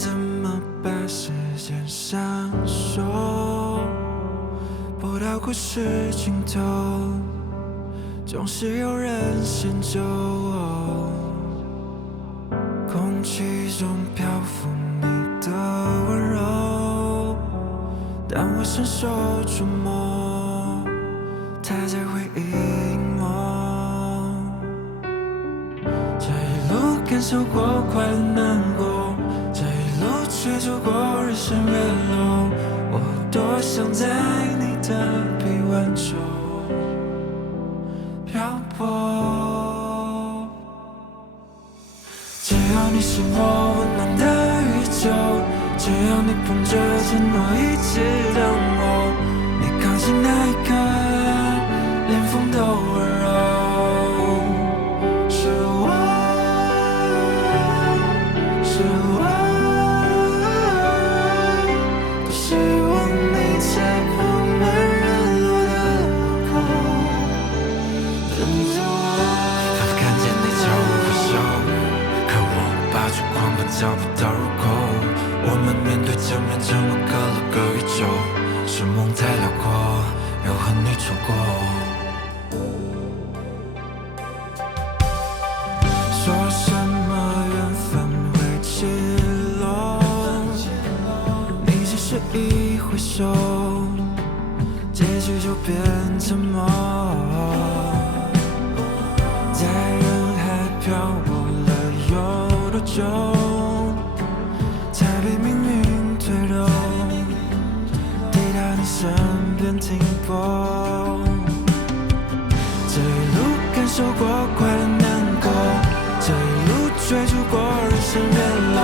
怎么把时间上锁？不到故事尽头，总是有人先走。空气中漂浮你的温柔，当我伸手触摸，它才会隐没。这一路感受过快乐难过，这一路追逐过人生越lộ，我多想在你的臂弯中漂泊。只要你是我温暖的宇宙，只要你捧着承诺一直等我，你靠近那一刻，连风都温柔。是我，是我，多希望你在我们日落的路口等着我。仿佛看见你朝我挥手，可我把烛光本找不到入口。我们面对正面，怎么隔了个宇宙？是梦太辽阔，又和你错过。说什么缘分会起落，你只是一挥手，结局就变沉默。在人海漂泊了有多久，才被命运推动，抵达你身边停泊。这一路感受过快乐难过，这一路追逐过人生越lộ，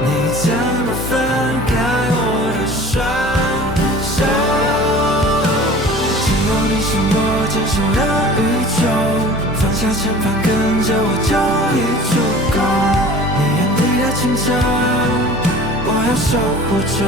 你怎么分开我的双手？只有你是我坚守的宇宙，放下牵绊跟着我就已足够。你眼底的清澈，我要守护着。